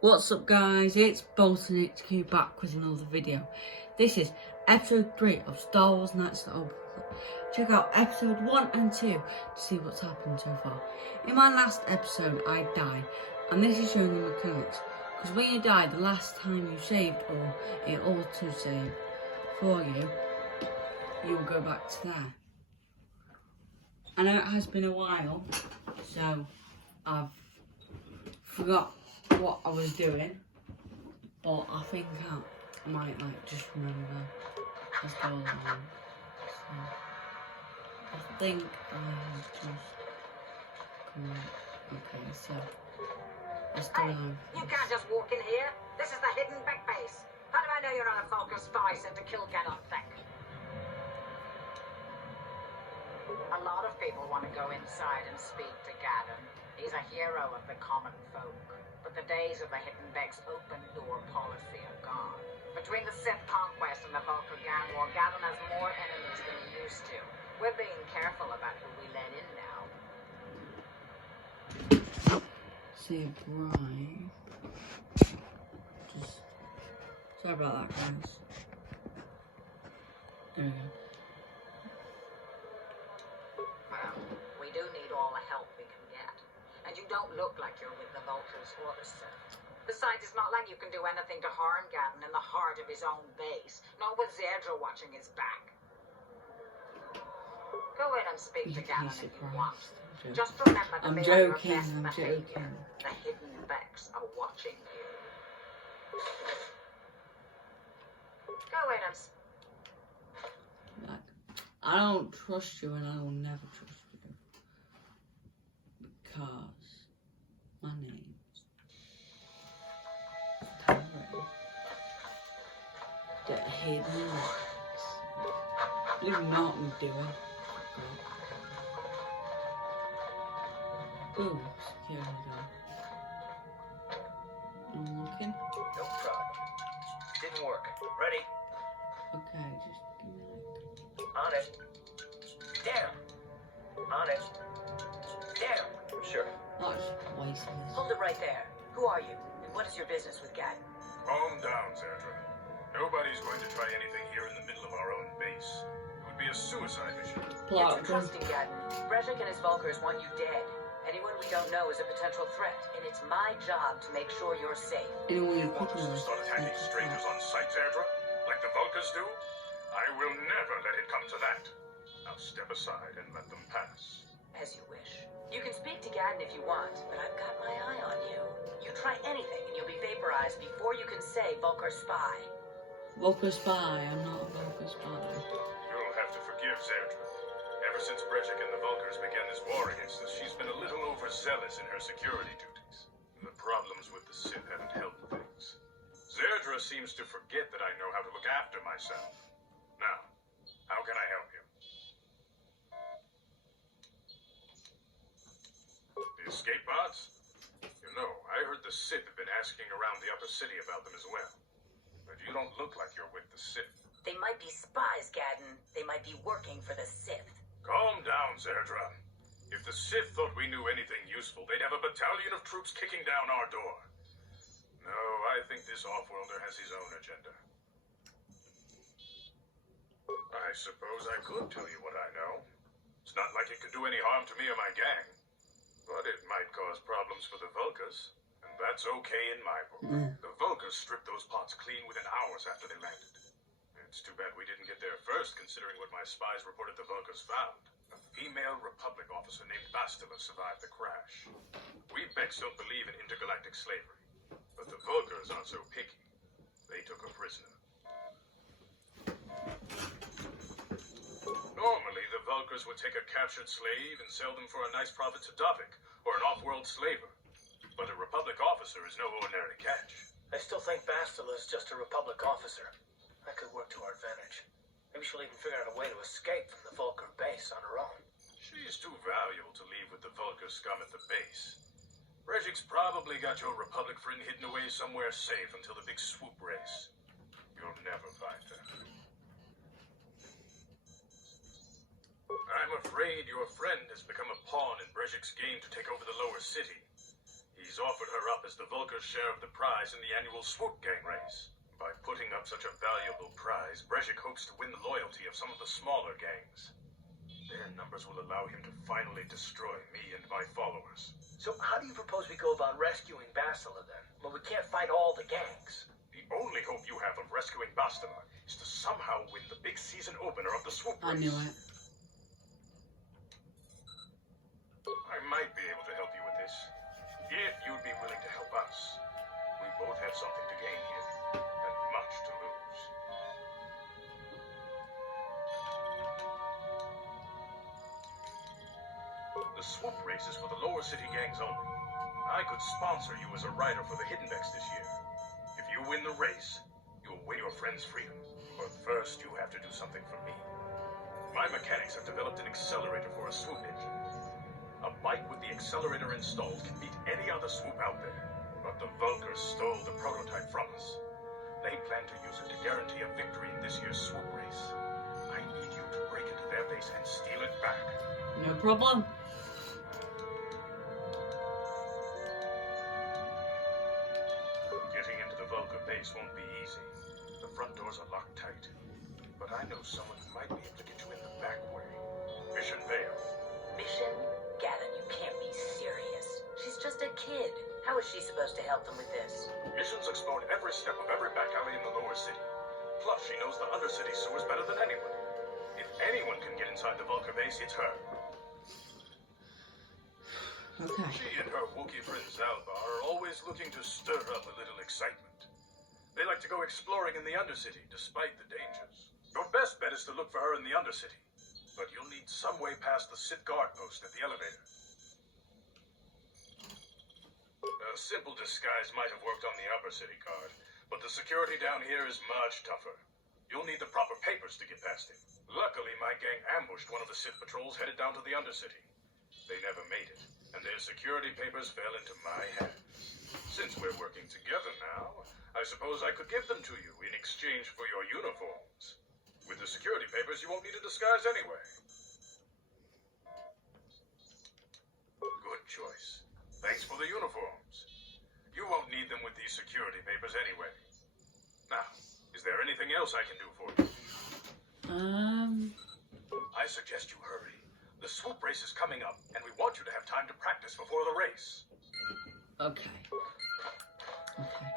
What's up guys, it's Bolton HQ back with another video. This is episode 3 of Star Wars Knights of the Old Republic. Check out episode 1 and 2 to see what's happened so far. In my last episode I died, and this is showing the mechanics. Because when you die, the last time you saved or it auto-saved for you, you'll go back to there. I know it has been a while, so I've forgot what I was doing, but I think I might just remember as go along. So I think I have just come out. Okay, so let's do it. You can't just walk in here. This is the hidden back base. How do I know you're not a Vulcan spy sent to kill Ganon Thank? A lot of people want to go inside and speak to Ganon. He's a hero of the common folk. But the days of the Hidden Beck's open door policy are gone. Between the Sith conquest and the Vulcan gang war, Ganon has more enemies than he used to. We're being careful about who we let in now. See, Brian. Just sorry about that, guys. There we go. Well, we do need all the help we can get. And you don't look like you're with the Vultures or the Sith. Besides, it's not like you can do anything to harm Ganon in the heart of his own base. Not with Zerdra watching his back. Go in and speak to Ganon if you want. Just remember that they are your best behavior. The Hidden Becks are watching you. Go in and... I don't trust you, and I will never trust you. Because my name's Tyler. The Hidden Becks. You know what I'm doing. Ooh, security door. I'm looking. No problem. Didn't work. Ready? Okay, just give me On it. Down. On it. Down. Sure. that's wasting this. Hold it right there. Who are you? And what is your business with Ganon? Calm down, Zerdra. Nobody's going to try anything here in the middle of our own base. It would be a suicide mission. Plot. You're too trusting, Ganon. Brezhik and his Vulkars want you dead. Anyone we don't know is a potential threat, and it's my job to make sure you're safe. Anyway, You want us to start attacking strangers on sight, Zerdra? Like the Vulcans do? I will never let it come to that. Now step aside and let them pass. As you wish. You can speak to Ganon if you want, but I've got my eye on you. You try anything and you'll be vaporized before you can say Vulkar spy. Vulcan spy, I'm not a Vulcan spy. You'll have to forgive Zerdra. Ever since Brezhik and the Vulcars began this war against us, she's been a little overzealous in her security duties. The problems with the Sith haven't helped things. Zerdra seems to forget that I know how to look after myself. Now, how can I help you? The escape pods? You know, I heard the Sith have been asking around the upper city about them as well. But you don't look like you're with the Sith. They might be spies, Ganon. They might be working for the Sith. Calm down, Zerdra. If the Sith thought we knew anything useful, they'd have a battalion of troops kicking down our door. No, I think this off-worlder has his own agenda. I suppose I could tell you what I know. It's not like it could do any harm to me or my gang. But it might cause problems for the Vulcars. And that's okay in my book. The Vulcars stripped those pods clean within hours after they landed. It's too bad we didn't get there first, considering what my spies reported the Vulcars found. A female Republic officer named Bastila survived the crash. We Becks don't believe in intergalactic slavery. But the Vulcars aren't so picky. They took her prisoner. Normally, the Vulcars would take a captured slave and sell them for a nice profit to Davik, or an off-world slaver. But a Republic officer is no ordinary catch. I still think Bastila is just a Republic officer. That could work to our advantage. Maybe she'll even figure out a way to escape from the Vulcan base on her own. She's too valuable to leave with the Vulcar scum at the base. Brezhik's probably got your Republic friend hidden away somewhere safe until the big swoop race. You'll never find her. I'm afraid your friend has become a pawn in Brezhik's game to take over the lower city. He He's offered her up as the Vulcar's share of the prize in the annual Swoop Gang race. By putting up such a valuable prize, Brezhik hopes to win the loyalty of some of the smaller gangs. Their numbers will allow him to finally destroy me and my followers. So how do you propose we go about rescuing Bastila then? Well, we can't fight all the gangs. The only hope you have of rescuing Bastila is to somehow win the big season opener of the Swoop race. I knew it. I might be able to help you with this, if you'd be willing to help us. We both have something to gain here, and much to lose. The Swoop race is for the lower city gangs only. I could sponsor you as a rider for the Hidden Decks this year. If you win the race, you'll win your friend's freedom. But first, you have to do something for me. My mechanics have developed an accelerator for a Swoop engine. A bike with the accelerator installed can beat any other Swoop out there. But the Vulcars stole the prototype from us. They plan to use it to guarantee a victory in this year's Swoop race. I need you to break into their base and steal it back. No problem. Getting into the Vulcar base won't be easy. The front doors are locked tight. But I know someone who might be able to get you in the back way. Mission Vale. Mission? Gavin, you can't be serious. She's just a kid. How is she supposed to help them with this? Mission's explored every step of every back alley in the lower city. Plus, she knows the undercity sewers better than anyone. If anyone can get inside the Vulcar base, it's her. Okay. She and her Wookiee friend Zalba are always looking to stir up a little excitement. They like to go exploring in the undercity, despite the dangers. Your best bet is to look for her in the undercity. But you'll need some way past the Sith guard post at the elevator. A simple disguise might have worked on the upper city guard, but the security down here is much tougher. You'll need the proper papers to get past him. Luckily, my gang ambushed one of the Sith patrols headed down to the undercity. They never made it, and their security papers fell into my hands. Since we're working together now, I suppose I could give them to you in exchange for your uniforms. With the security papers, you won't need a disguise anyway. Good choice. Thanks for the uniforms. You won't need them with these security papers anyway. Now, is there anything else I can do for you? I suggest you hurry. The Swoop race is coming up, and we want you to have time to practice before the race. Okay. Okay.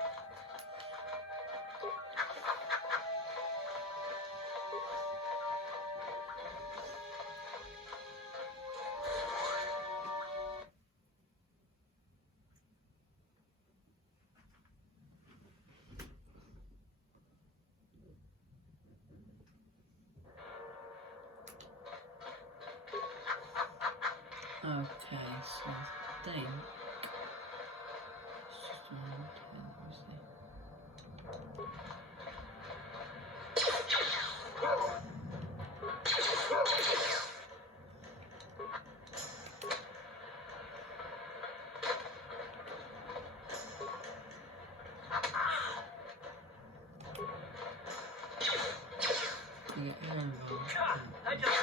Okay, so I think it's just one, two, let me see. Yeah, I just...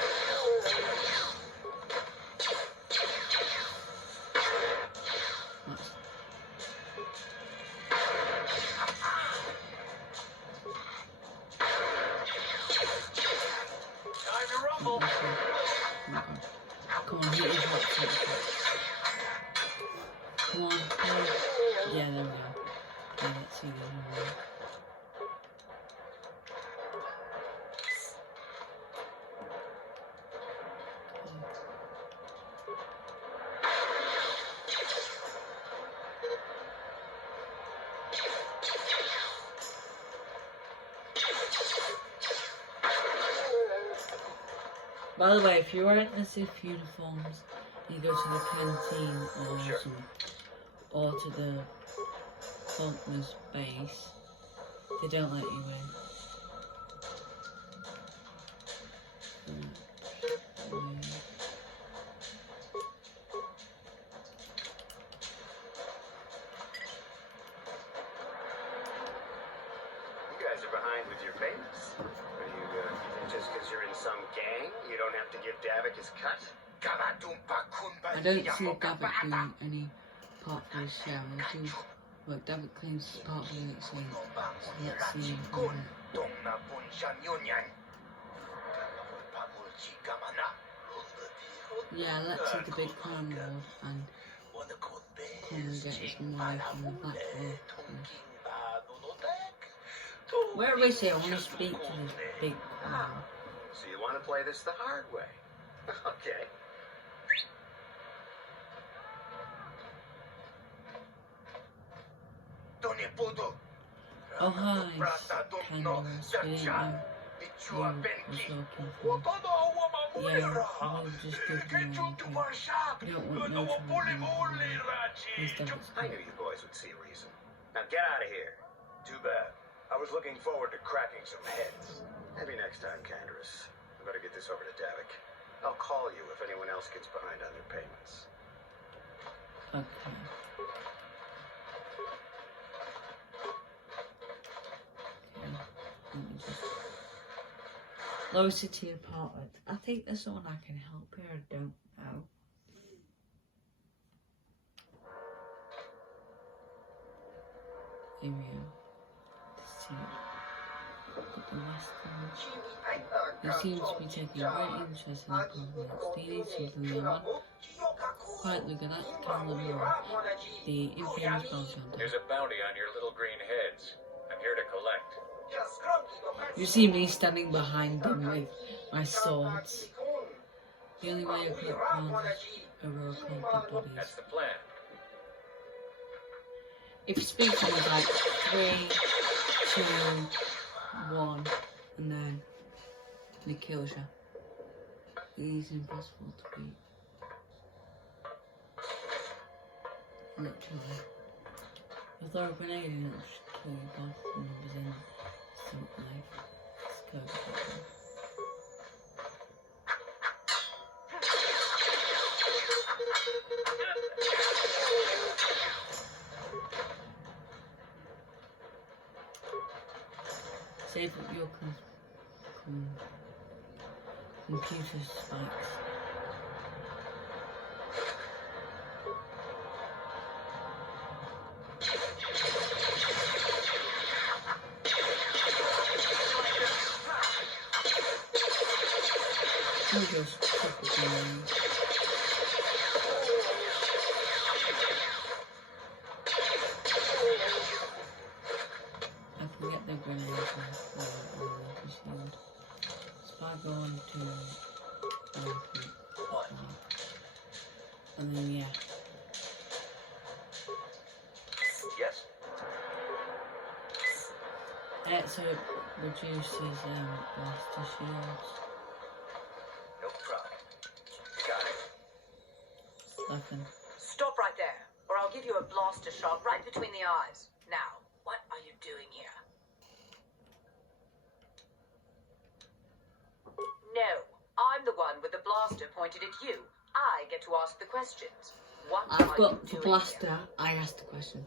Come on, hit his hot foot. Come on, please. Yeah, there we go. Yeah, let's see the other one. By the way, if you're wearing the Sith uniforms, you go to the canteen or to the Faulkner's base. They don't let you in. You guys are behind with your payments. You think just because you're in some gang, you don't have to give Davik his cut? I don't see Davik doing any part for his share. He'll do what David claims is part of the exchange. So let's see him prove it. Yeah, let's see the big crime lord and come and get his money from the Black Hole. Where is he? I want to speak to this big crime. So you want to play this the hard way? Okay. Oh hi, Candace. We didn't know you was looking for. Yeah, we'll just give them all okay. You don't want no trouble. Please don't I knew you boys would see a reason. Now get out of here. Too bad. I was looking forward to cracking some heads. Maybe next time, Candace. I better get this over to Davik. I'll call you if anyone else gets behind on their payments. Okay. Low City apartment. I think there's someone I can help here. I don't know. Here we go. Let's see. Got the Western. He seems to be taking great interest in the complex. Do you need something new? Quite look at that. Can look more. The infamous bounty hunter. There's a bounty on your little green heads. I'm here to collect. You see me standing behind him with my swords. The only way I could pass heroic dead bodies. That's the plan. If you speak to me like 3, 2, 1, and then he kills you. He's impossible to beat. Literally. You'll throw a grenade and it'll just kill you both the numbers in. Something like let's go. Save up your computer spikes. We'll just check it down. I can get the grenade off the shield. So if I go on to and then yeah. Yes? So it reduces blaster shields. No problem. Got it. Second. Stop right there, or I'll give you a blaster shot right between the eyes. Now, what are you doing here? No, I'm the one with the blaster pointed at you. I get to ask the questions. What I've are got you the doing blaster. here? I asked the question.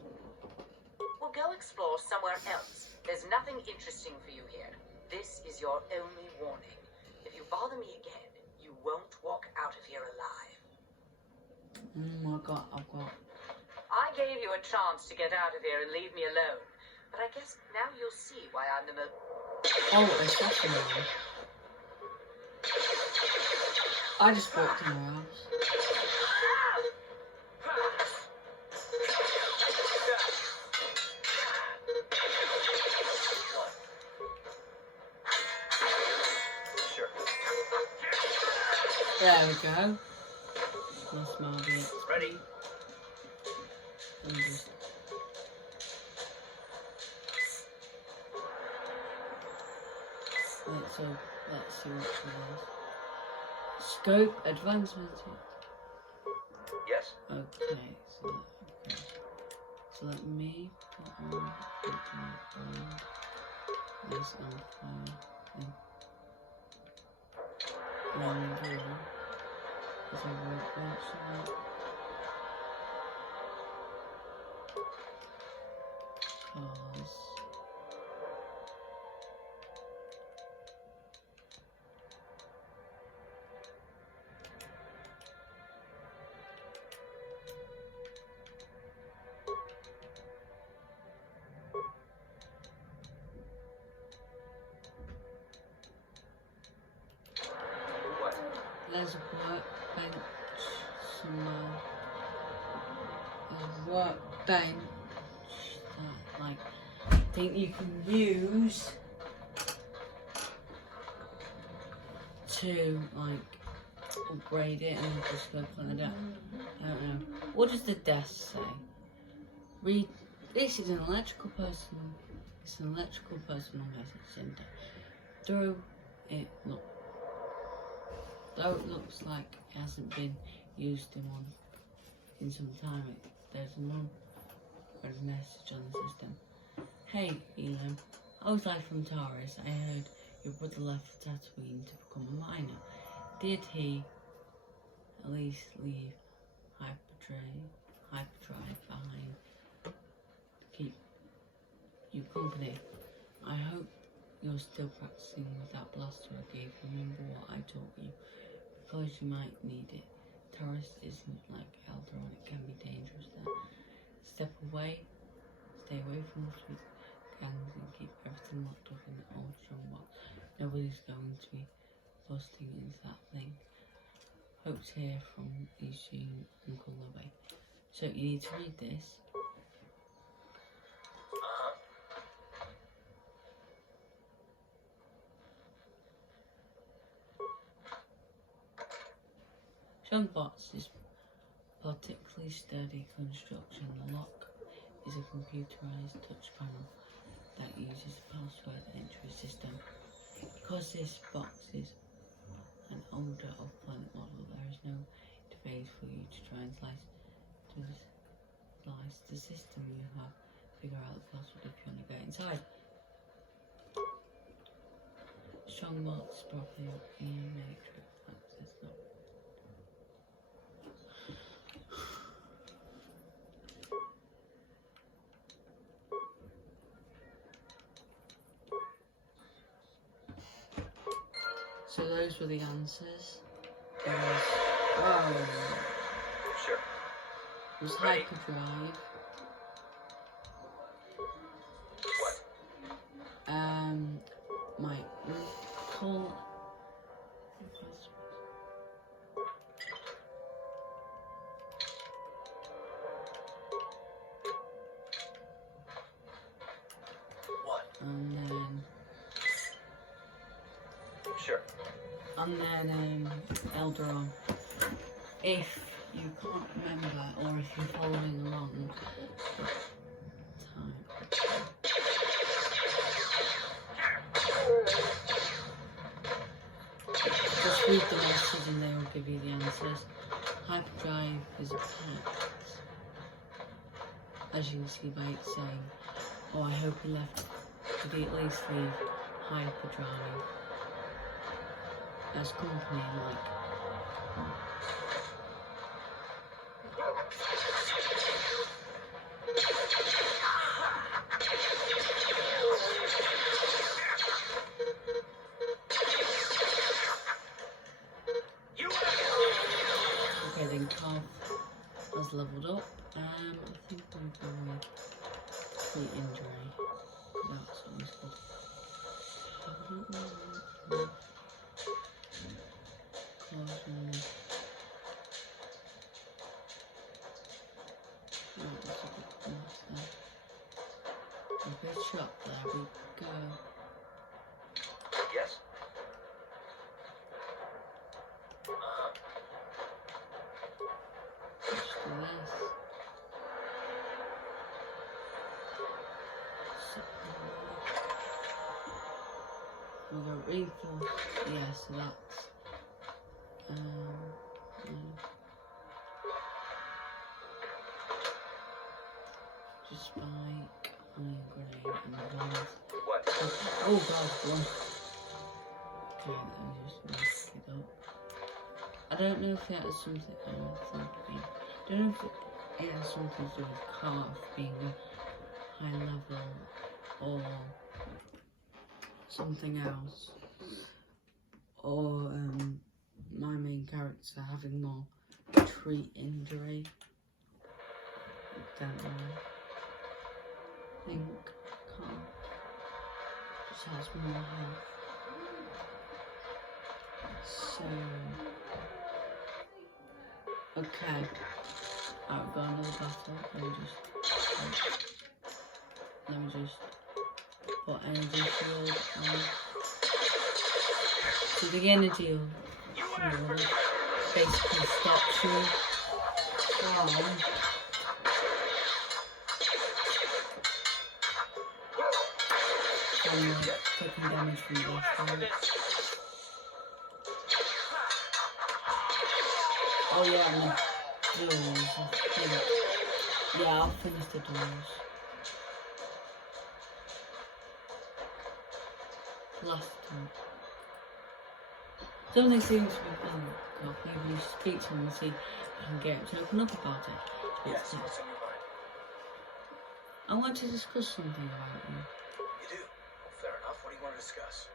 Well, go explore somewhere else. There's nothing interesting for you here. This is your only warning. If you bother me again, you won't walk out of here alive. I've got. I gave you a chance to get out of here and leave me alone. But I guess now you'll see why I'm the most... Oh, there's second one. I just walked in her house. Sure. There we go. Lost my bit. Ready? And just... Right, so let's see what it is. Scope advancement. Yes? Okay, so let me put on this on fire and then because I won't want to cause There's a workbench somewhere. There's a workbench that, like, I think you can use to, like, upgrade it and just go put it up. I don't know. What does the desk say? Read. This is an electrical personal. It's an electrical personal message center. Though it looks like it hasn't been used in some time, there's a message on the system. Hey, Elam. I was live from Taurus. I heard your brother left for Tatooine to become a miner. Did he at least leave hyperdrive behind to keep you company? I hope you're still practicing with that blaster I gave you. Remember what I taught you, because you might need it. Taurus isn't like Eldaron, it can be dangerous there. Stay away from us with gangs and keep everything locked up in the old strong box. Nobody's going to be busting into that thing. Hope to hear from you soon, Uncle Lobby. So you need to read this. Strong box is particularly sturdy construction. The lock is a computerized touch panel that uses a password entry system. Because this box is an older off-planet model, there is no interface for you to try and slice the system. You have to figure out the password if you want to get inside. Strong box properly matrix access not. So those were the answers. There was, Sure. it was Ready? hyperdrive. What? My full. What? And then. Sure. And then Eldaron. If you can't remember, or if you're following along, time. Just read the message and they will give you the answers. Hyperdrive is a pact. As you can see by it saying, oh, I hope he left. Did he at least leave hyperdrive as company, like. Okay, then Carl has leveled up. I think I'm going with free injury. That's always good. A good shot, there we go. Yes. Let's do this. We'll go reinforce. Yeah, so that's just spike, honey grenade, and guns. What? Oh god, one. Okay, let me just mess it up. I don't know if it has something. I don't know if it has something to do with Carth being a high level or something else, or my main character having more treat injury. Don't know. I think Carth just has more health. So Okay. I've got another battle. Let me just put energy field on. So the energy field basically stops you from taking damage from the left side. Oh yeah, and the doors, I think. Yeah, I'll finish the doors. Last time. Something seems to be fun. Maybe you should speak to him and see if you can get him to open up about it. Yes, what's on your mind? I want to discuss something about you. You do? Well, fair enough. What do you want to discuss?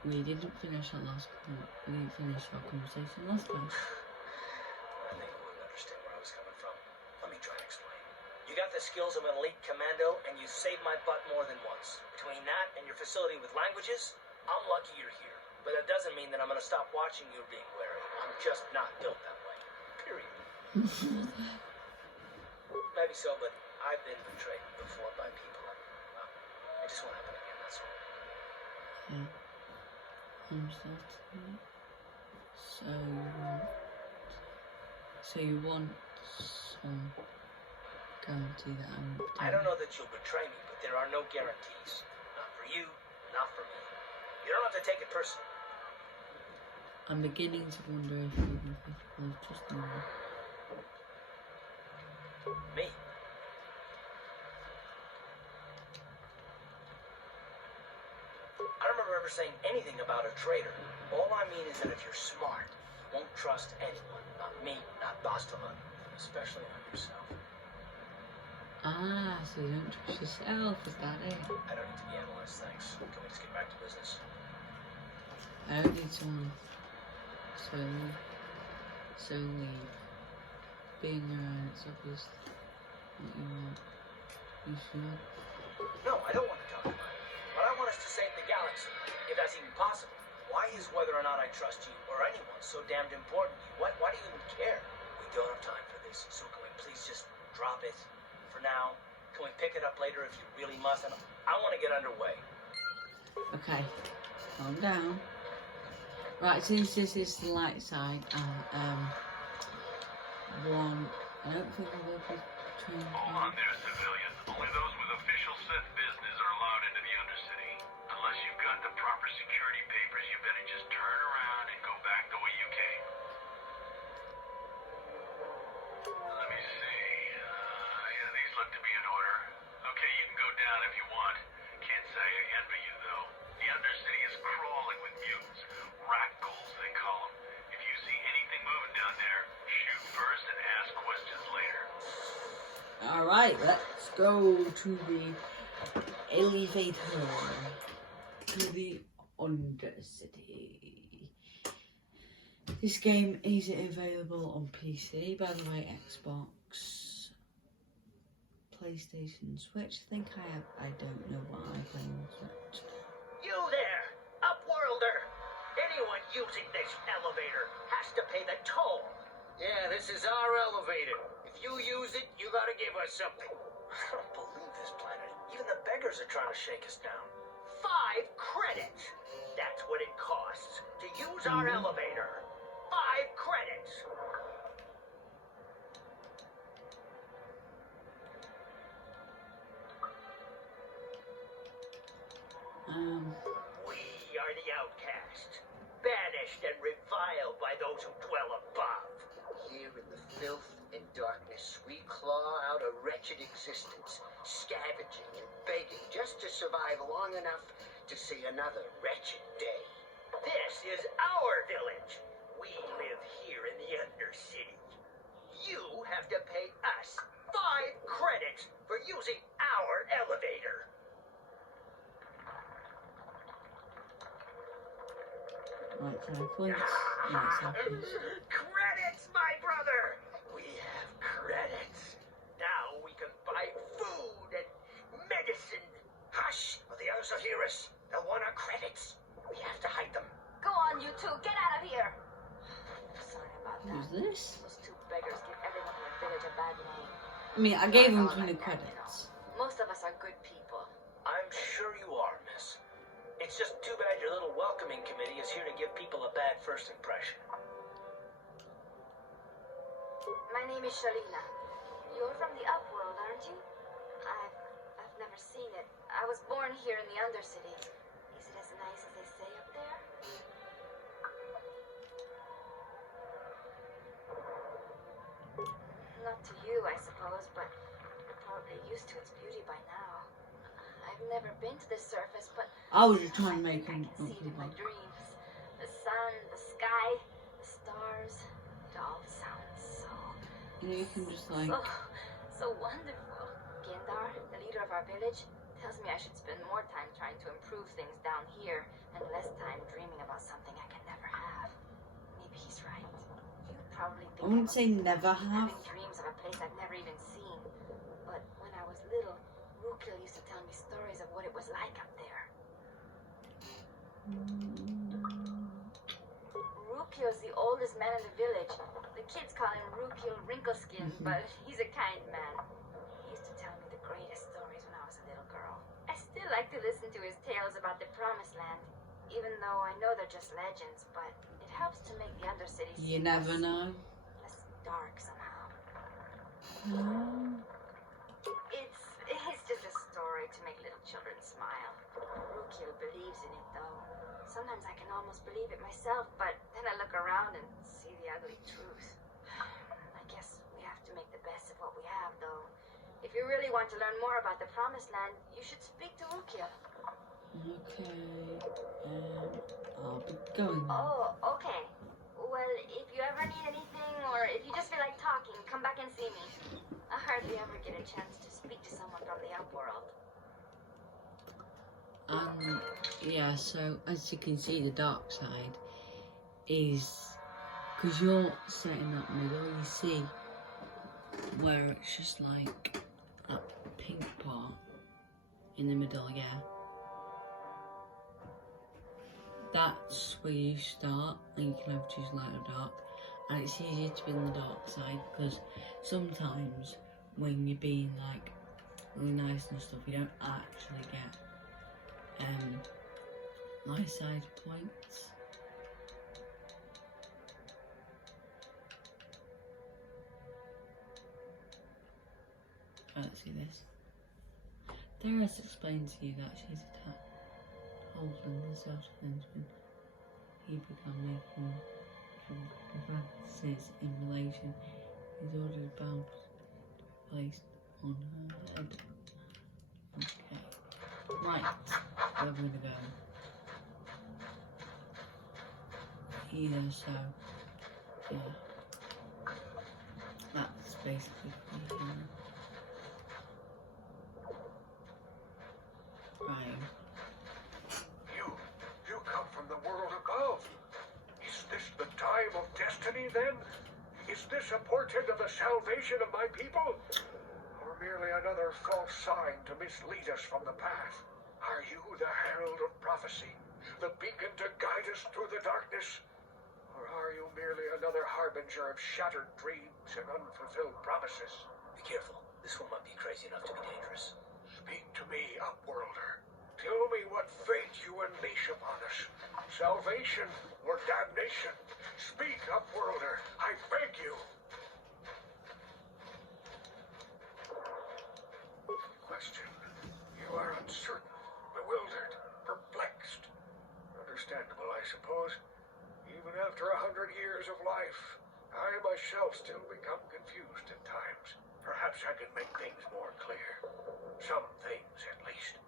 We didn't finish our conversation last time. I think you wouldn't understand where I was coming from. Let me try and explain. You got the skills of an elite commando, and you saved my butt more than once. Between that and your facility with languages, I'm lucky you're here. But that doesn't mean that I'm going to stop watching you being wary. I'm just not built that way. Period. Maybe so, but I've been betrayed before by people. It just won't happen again, that's all. Okay. So you want some guarantee that I'm not I don't know that you'll betray me, but there are no guarantees. Not for you, not for me. You don't have to take it personally. I'm beginning to wonder if you're capable of trusting me. Me? I don't remember ever saying anything about a traitor. All I mean is that if you're smart, you won't trust anyone. Not me, not Bastila. Especially not yourself. Ah, so you don't trust yourself, is that it? I don't need to be analyzed, thanks. Can we just get back to business? I don't need someone solely being around. It's obvious what you want. You sure? No, I don't want to talk about it. But I want us to save the galaxy, if that's even possible. Why is whether or not I trust you or anyone so damned important to you? Why do you even care? We don't have time for this, so can we please just drop it for now? Can we pick it up later if you really must? I want to get underway. Okay, calm down. Right, since this is the light side, one, I don't think I will be trained. Hold on there, civilian. Only those with official Sith business are allowed into the undercity. Unless you've got the proper security papers, you better just turn around and go back the way you came. Let me see. Yeah, these look to be in order. Okay, you can go down if you want. Can't say I envy you, though. The undercity is crawling with mutants. Rat ghouls, they call them. If you see anything moving down there, shoot first and ask questions later. Alright, let's go to the elevator. To the undercity. This game is available on PC, by the way, Xbox, PlayStation, Switch. I don't know what I play on Switch. You there, Upworlder! Anyone using this elevator has to pay the toll. Yeah, this is our elevator. If you use it, you gotta give us something. I don't believe this planet. Even the beggars are trying to shake us down. 5 credits. That's what it costs to use our elevator. 5 credits. We are the outcast, banished and reviled by those who dwell above. Here in the filth and darkness, we claw out a wretched existence, scavenging and begging just to survive long enough to see another wretched day. This is our village. We live here in the undercity. You have to pay us 5 credits for using our elevator. Right, so Credits, my brother! We have credits. Now we can buy food and medicine. Hush, or the others will hear us. They'll want our credits. We have to hide them. Go on, you two. Get out of here. Sorry, this? Those two beggars give everyone in the village a bad name. I mean, I gave him All 20 like that, credits. Most of us are good people. I'm sure you are, miss. It's just too bad your little welcoming committee is here to give people a bad first impression. My name is Shalina. You're from the Upworld, aren't you? I've never seen it. I was born here in the undercity. Is it as nice as they say up there? Not to you, I suppose, but you're probably used to its beauty by now. I've never been to the surface, but I was just trying to I make him can see it in my look dreams. The sun, the sky, the stars. It all sounds so you can just like, so wonderful. Gendar, the leader of our village, tells me I should spend more time trying to improve things down here and less time dreaming about something I can never have. Maybe he's right. You probably think I wouldn't I'm say never have. having dreams of a place I've never even seen. But when I was little, Rukil used to tell me stories of what it was like up there. Rukil's the oldest man in the village. The kids call him Rukil Wrinkleskin, but he's a kind man. He used to tell me the greatest stories when I was a little girl. I still like to listen to his tales about the Promised Land, even though I know they're just legends, but it helps to make the Undercity You seem never know. less dark somehow. Um, It's just a story to make little children smile. Rukil believes in it, though. Sometimes I can almost believe it myself, but then I look around and see the ugly truth. I guess we have to make the best of what we have, though. If you really want to learn more about the Promised Land, you should speak to Rukil. okay. I'll be going now. Oh, okay. Well, if you ever need anything, or if you just feel like talking, come back and see me. I hardly ever get a chance to speak to someone from the Upworld. Yeah, so as you can see, the dark side is because you're setting up middle, you see where it's just like that pink part in the middle, yeah. That's where you start, and you can have choose light or dark, and it's easier to be on the dark side because sometimes when you're being like really nice and stuff, you don't actually get my side points. Let's see this. There is explained to you that she's attacked Holden, the self-defense when he began making advances in relation. His orders bound placed on her head. Okay. Right, where we're gonna go. Either so, yeah. That's basically everything. Right. You come from the world above. Is this the time of destiny then? Is this a portent of the salvation of my people? Or merely another false sign to mislead us from the path? Are you the herald of prophecy? The beacon to guide us through the darkness? Or are you merely another harbinger of shattered dreams and unfulfilled promises? Be careful. This one might be crazy enough to be dangerous. Speak to me, Upworlder. Tell me what fate you unleash upon us. Salvation or damnation? Speak, Upworlder. I beg you. Question. You are uncertain, bewildered, perplexed. Understandable, I suppose. Even after 100 years of life, I myself still become confused at times. Perhaps I can make things more clear. Some things, at least.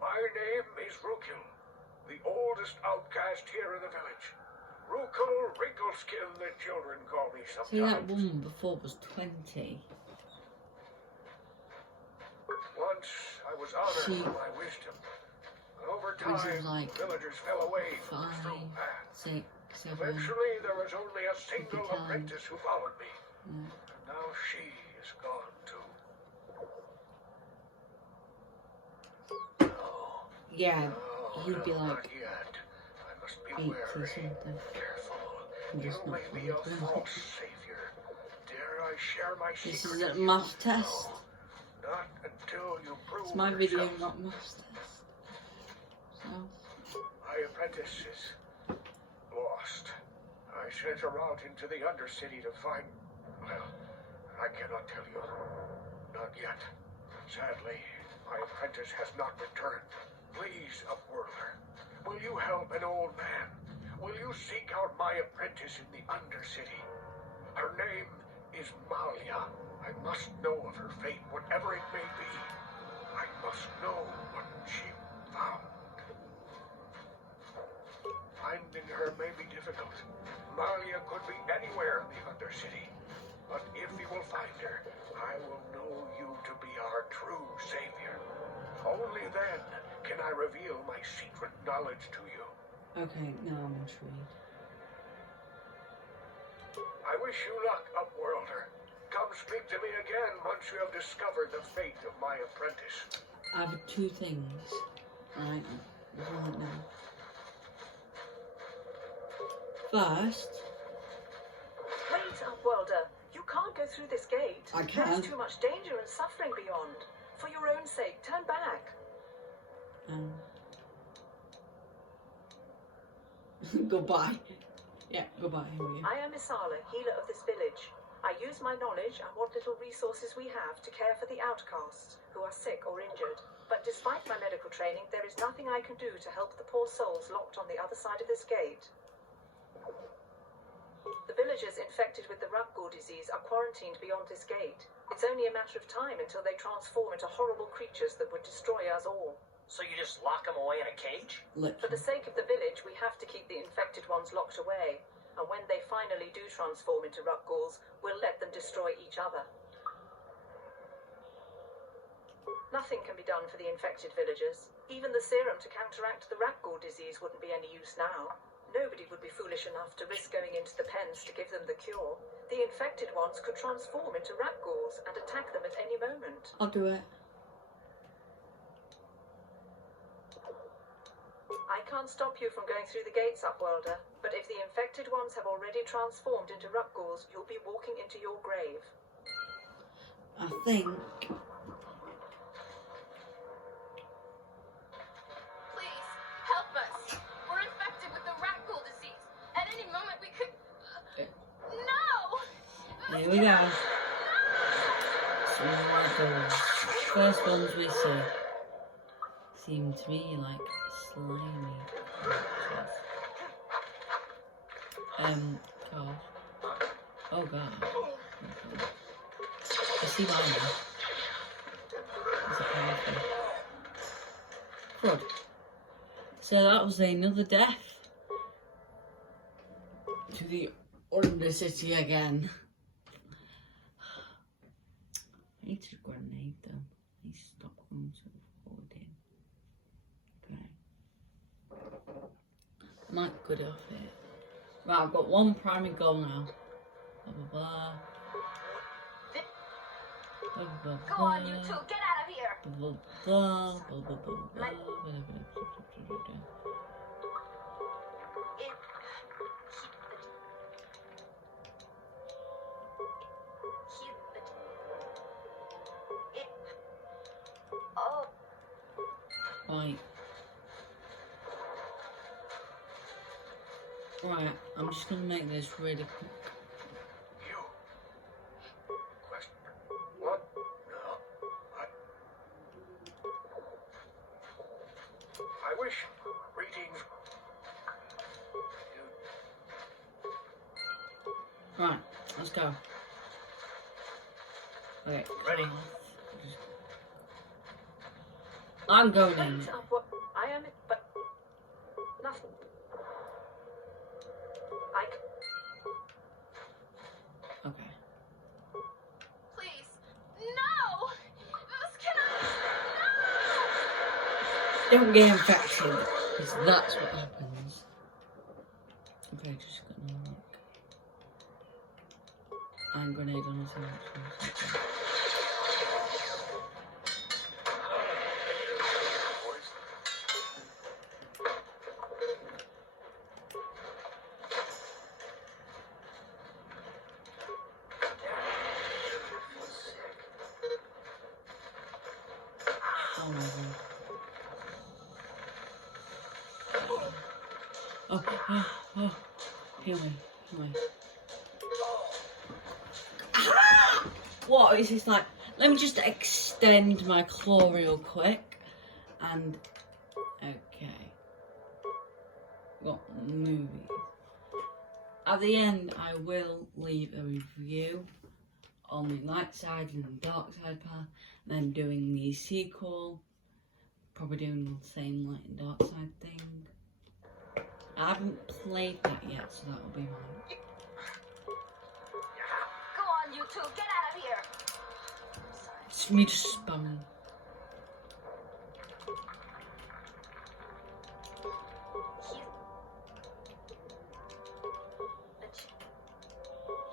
My name is Rukil, the oldest outcast here in the village. Rukil Wrinkleskin, the children call me sometimes. See, that woman before was 20. Once I was honored for my wisdom. But over time, like villagers fell away from the 5, true path. 6, 7. Eventually, there was only a single Time. apprentice who followed me. Yeah. And now she is gone too. Yeah, No, he'd be no, like not yet. I must 8 be or wary, something. careful. I'm You just not may be a bothered. false savior. Dare I share my This secret is a with you? math test. No, not until you prove It's my video, yourself. not math test. So, My apprentice is lost. I sent her out into the undercity to find... Well, I cannot tell you. Not yet. Sadly, my apprentice has not returned. Please, Upworlder, will you help an old man? Will you seek out my apprentice in the undercity? Her name is Malia. I must know of her fate, whatever it may be. I must know what she found. Finding her may be difficult. Malia could be anywhere in the undercity. But if you will find her, I will know you to be our true savior. Only then can I reveal my secret knowledge to you. okay, now I'm intrigued. I wish you luck, Upworlder. Come speak to me again once you have discovered the fate of my apprentice. I have two things. Right, right now. First, Wait, Upworlder. You can't go through this gate. I can. There's too much danger and suffering beyond. For your own sake, turn back. Goodbye. Yeah, goodbye. Here we go. I am Isala, healer of this village. I use my knowledge and what little resources we have to care for the outcasts who are sick or injured. But despite my medical training, there is nothing I can do to help the poor souls locked on the other side of this gate. The villagers infected with the Ruggur disease are quarantined beyond this gate. It's only a matter of time until they transform into horrible creatures that would destroy us all. So you just lock them away in a cage? For the sake of the village, we have to keep the infected ones locked away. And when they finally do transform into Ruggurs, we'll let them destroy each other. Nothing can be done for the infected villagers. Even the serum to counteract the Ruggur disease wouldn't be any use now. Nobody would be foolish enough to risk going into the pens to give them the cure. The infected ones could transform into Ruggurs and attack them at any moment. I'll do it. I can't stop you from going through the gates, Upworlder, but if the infected ones have already transformed into Ruggurs, you'll be walking into your grave. I think. Please, help us. We're infected with the Ruggur disease. At any moment we could... No! Here we go. Some Ruggurs. First ones we see seem to me like slimy. God. Oh god. I see why now. It's a powerful. Good. So that was another death to the undercity again. I need a grenade though. I need to stop going so forward in. Okay. Might good off it. Right, I've got one primary goal now. Blah blah blah. Blah blah blah. Go on, you two, get out of here! Blah blah blah blah blah blah blah. Oh, Right. Right, I'm just gonna make this really quick. You? Question? What? No. I wish... Greetings. Right, let's go. Okay. Ready. I'm going in. Wait, I am... but... nothing. Okay. please. No! This cannot... Don't get infected, because that's what happens. Okay, just gonna look. And grenade on the side. Oh my god. Oh, heal me, heal me. Ah! What is this like? Let me just extend my claw real quick. And, okay. Got movies. At the end, I will leave a review on the light side and the dark side path, then doing the sequel, probably doing the same light and dark side thing. I haven't played that yet, so that will be mine. Go on, you two, get out of here. It's me just spamming.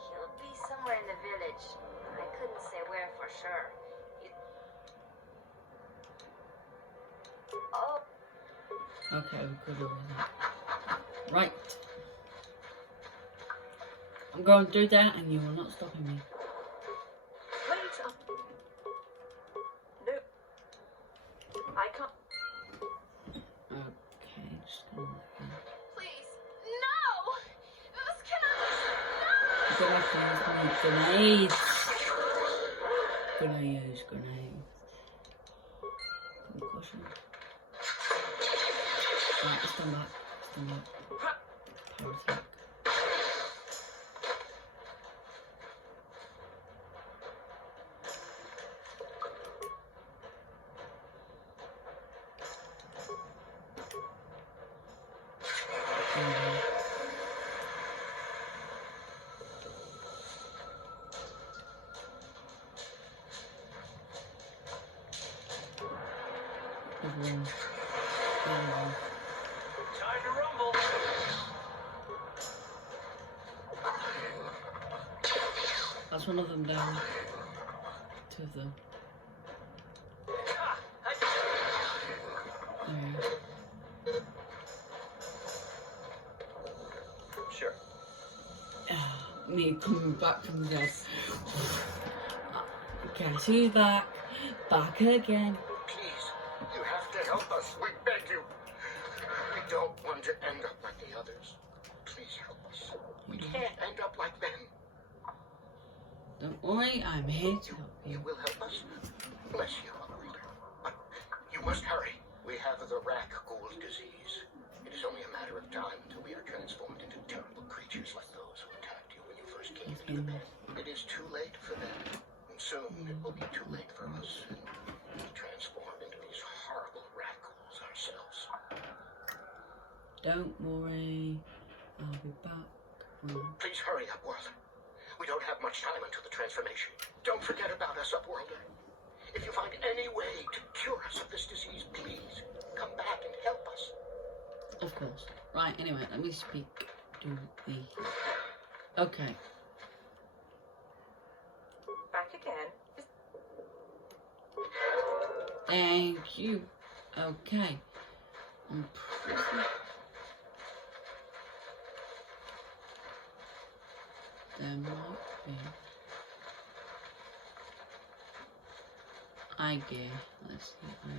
He'll be somewhere in the village. I couldn't say where for sure. Oh. Okay, we're good over that. Right. I'm going through that and you are not stopping me. Wait up. No. I can't. Okay, just gonna let that. Please, no! This cannot. I'm gonna have to use my grenades. Gonna use grenades. Concussion. Right, stand back. Stand back. Power attack. Time to rumble. That's one of them down. Two of them. There. Sure. Me coming back from the dead. Okay, she's back. Back again. Please, you have to help us. We beg you. We don't want to end up like the others. Please help us. We can't end up like them. Don't worry, I'm here to help You you. will help us? Bless you, Uncle. But you must hurry. We have the rat ghoul disease. It is only a matter of time until we are transformed into terrible creatures like those who attacked you when you first came into the pen. It is too late for them. And soon it will be too late for us. And we'll transform into these horrible rat ghouls ourselves. Don't worry, I'll be back. Please hurry, Upworld. We don't have much time until the transformation. Don't forget about us, Upworlder. If you find any way to cure us of this disease, please come back and help us. Of course. Right, anyway, let me speak to the... Okay. Back again. Thank you. Okay. I'm pretty... There might be... I guess. Let's see.